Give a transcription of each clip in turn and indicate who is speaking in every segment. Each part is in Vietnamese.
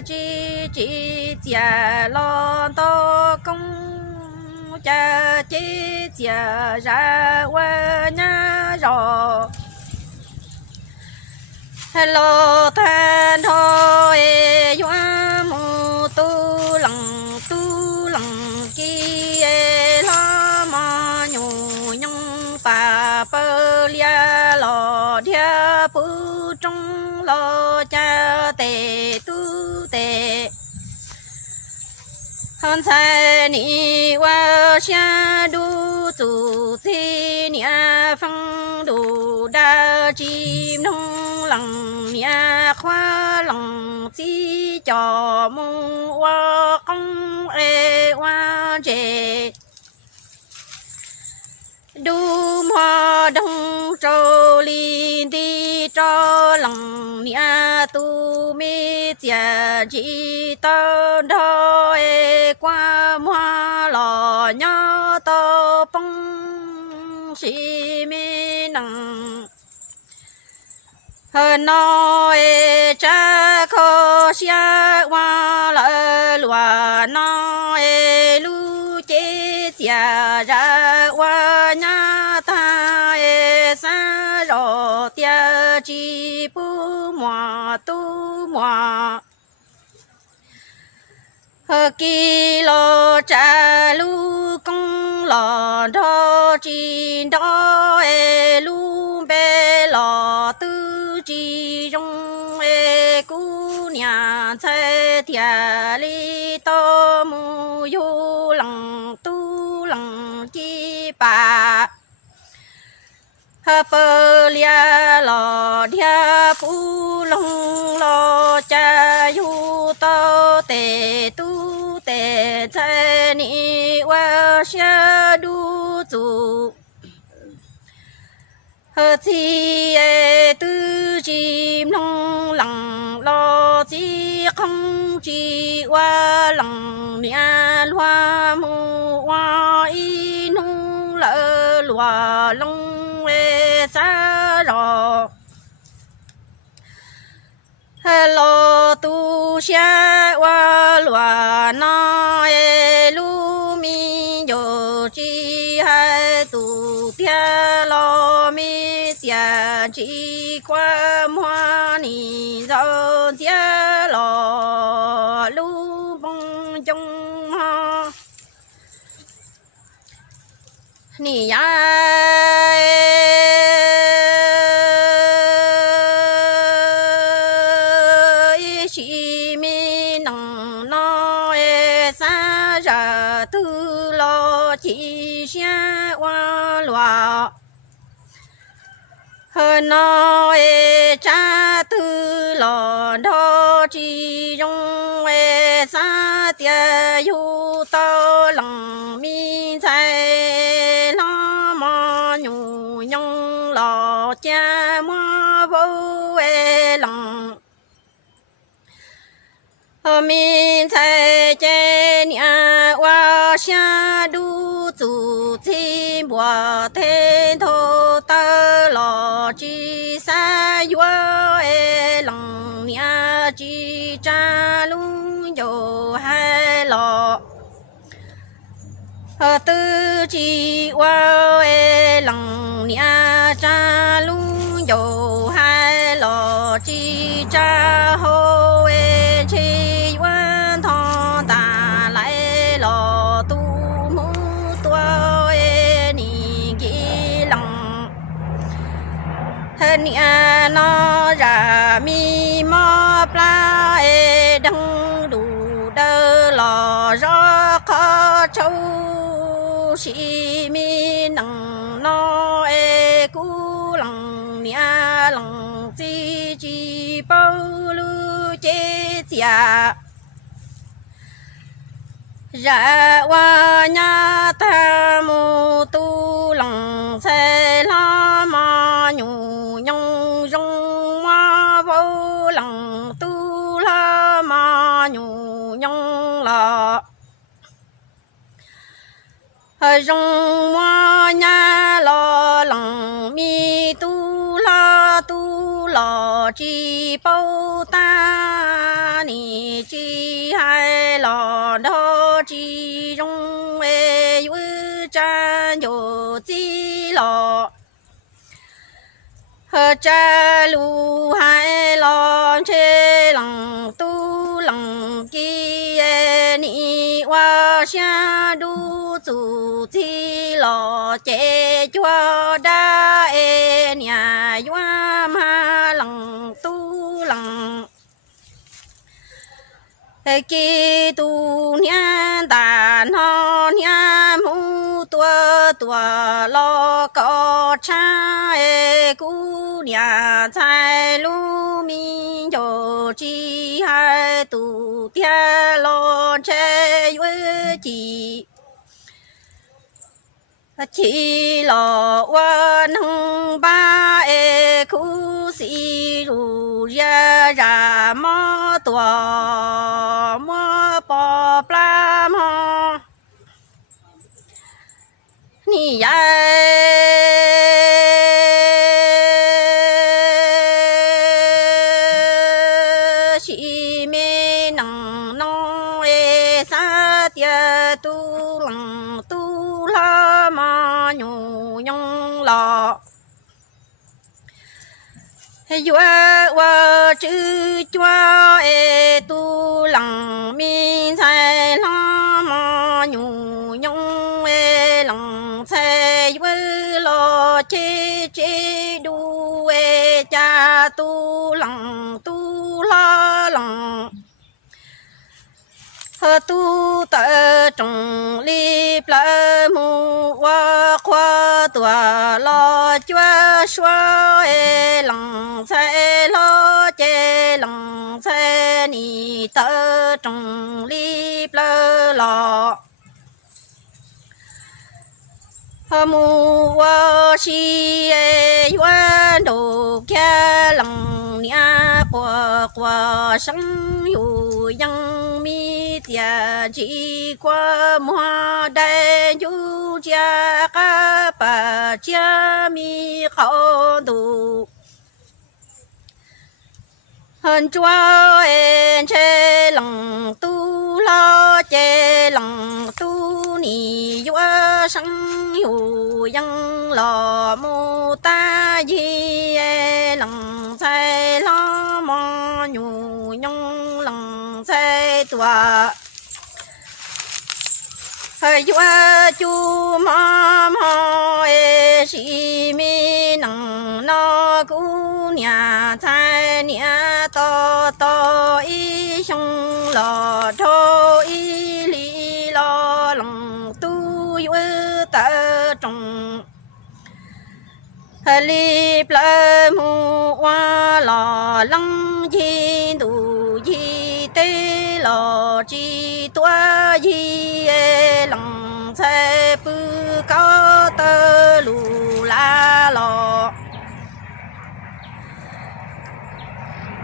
Speaker 1: chi chi chia lo to công cha chi chia ra qua nhà rồi hello, than thôi hơn sai ni wa xia du tu thi nia phong đủ đa chim nông lăng nia khoa lăng chi cho mu wa công e wa je đu mò đông trâu li đi cho lòng nia tu mi chia chỉ tao đó e qua mò lò nhớ tao bông xì mi nặng hơn nói e cha khó xia qua lỡ lùa nói Dạ, dạ, chế ra nhà ta e sa rò tia chi pu mò tu mò. Hơ kỳ lo cha lu công lo đó chi đó e lu bê lo tư chi rong e cu nhà thế thia li to mu yu lăng tu lăng chi ba hơ pơ lia lo dia pu long lo cha yu to tề tu tề thế ni wa xia du zu hơ chi e tư chim long lăng lo chi không chi wa lăng nia loa lỡ loa long e sa rò. Hello, tu xia wa loa na e lu mi yo chi hai tu tia lo mi xia chi qua hoa ni do tia lo lu bông trong ha ni ya mi e hơn e cha tư lo đó chỉ rong e sa tia yu lòng mi nhung lò cha mơ vô e lòng. Hơ mi thầy chê nhà hoa xa đu chủ chi bùa thế thô tơ lò chi xa yua e lòng. Nhà chi cha lu yo hai lò. Hơ tư chi hoa e lòng ni a cha lu yo hai lo chi cha ho e chi wan thọ ta lại lo tu mu tua e ni ki gi lòng ni a no ra mi mo pla e dang du de lo gió khó châu si mi lòng nia lòng chi chi bao lu chế chia ra wa nhà ta mu tu lòng xe la ma nhu nhung rong ma vô lòng tu la ma nhu nhung la rong ma nhà lò chi bao ta, ni chi hai lò đó chi rong ê yu chan yu chi lò. Hơ cha lu hai lò chê lòng tu lòng ki ê ni wa xa du chủ chi lò chê chua đa ê nhà yu kỳ tu niên ta ho niên mu tua tua lo có cha e cu nhà trái lu mi cho chi hai tu tia lo che yu chi chỉ lo quan hồng ba e khu si ru ya ra mo tua mo po pla mo ni ya chỉ yue wo chư chua e tu lăng mi sai la ma nhu nhung e lăng sai yue lo chi chi du e cha tu lăng tu la lăng hơ tu tơ trồng li plơ mu wa khoa tua lo chua xua e lòng xe lo chê lòng xe ni tơ trồng li plơ lo hơ mu wa si e yuan đồ kia lòng nia qua qua sang yu yang mi tia chỉ qua mua đại du cha ca pa cha mi khao du. Hơn chúa em chê lòng tu lo chê lòng tu ni yu sang yu yang lo mu ta di e lòng sai lo mo nhu nhung sai tua hơi yu chu ma ma e si mi nang no cu nhà sai nhà to to y sông lò cho y li lo lòng tu yu tơ trồng li plơ mu wa lò lăng chi tu lo chi tua yi e lăng xe pu cao tơ lù la lo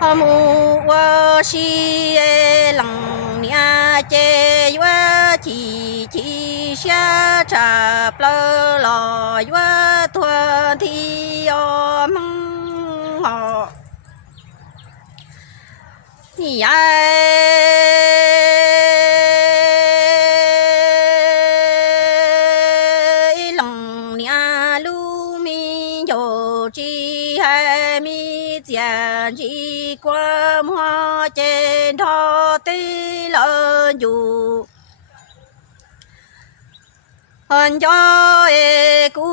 Speaker 1: lò mu wa si e lăng nia che yua chi chi xia cha plơ lo yua thua thi o măng ngọ ya lòng nia lu mi yo chi hai mi jian chi qua mua trên thọ tê lơ dù hơn cho e cú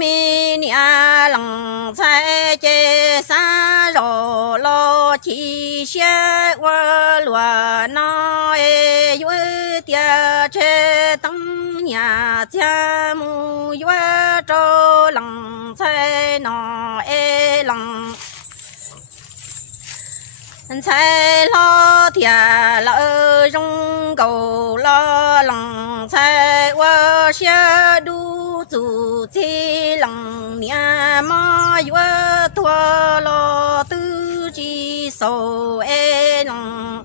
Speaker 1: mi ni a lăng sai che sa lo lo chi xe qua lùa nó e yu tia che tăng nhà cha mu yu cho lăng sai nó e lăng. Sai lo tia lỡ rong cầu lo lăng sai xa đu chủ chi lòng nhà mà vừa thua lo tư chi sầu e lòng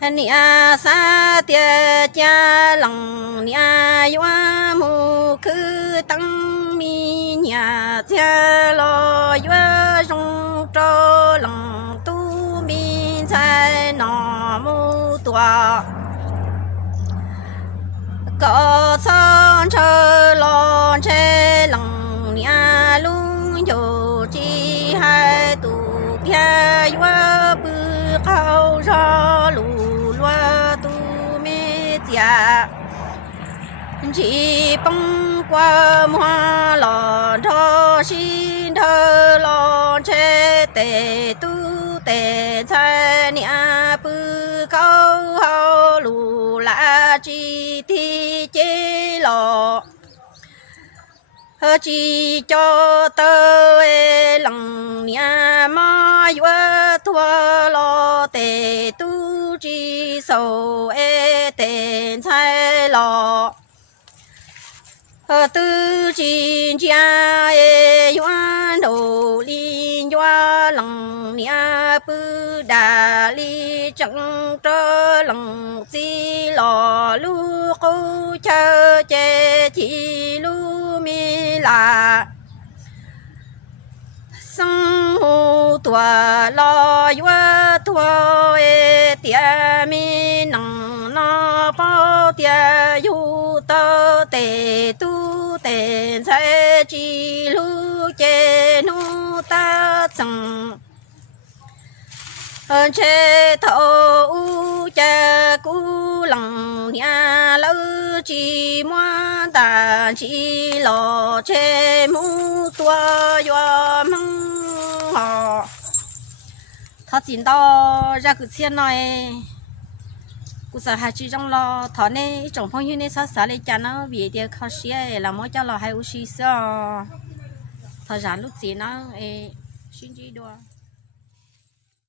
Speaker 1: nhà sa tiệt cha lòng nhà vừa mù cứ tăng mi nhà cha lo vừa rong trâu lòng tu mi sai nọ mu tua có son chờ lon che lòng nhà lung yo chi hai tu kia yo bư khao ra lù loa tu mê tia chỉ bông qua hoa lon thơ xin thơ lon che tề tu tề sai nhà bư khao hao lù la chi hơ chi cho tơ e lăng nia ma yua thua lo tề tu chi sầu e tề sai lo hơ tư chi cha e yuan đồ li yua lăng nia bư đà li chẳng trơ lăng si lo lu cô chơ chê chi lu mi la sang hồ tua, lo yua tua e tia mi nang, na bao tia yu tơ tê tu tê sai chi lu chê nu ta sang ơn chế thổ u cha cu lòng nhà lâu chi mua ta chi lo che mu tua yo măng họ thọ chín đó ra cứ tiền này cứ sợ hai chỉ trong lo thọ này trong phong như này sợ sao lấy cha nó, vì điều khó xía là mỗi cho lo hai u xí sợ thọ ra lúc gì nó xin chi đùa.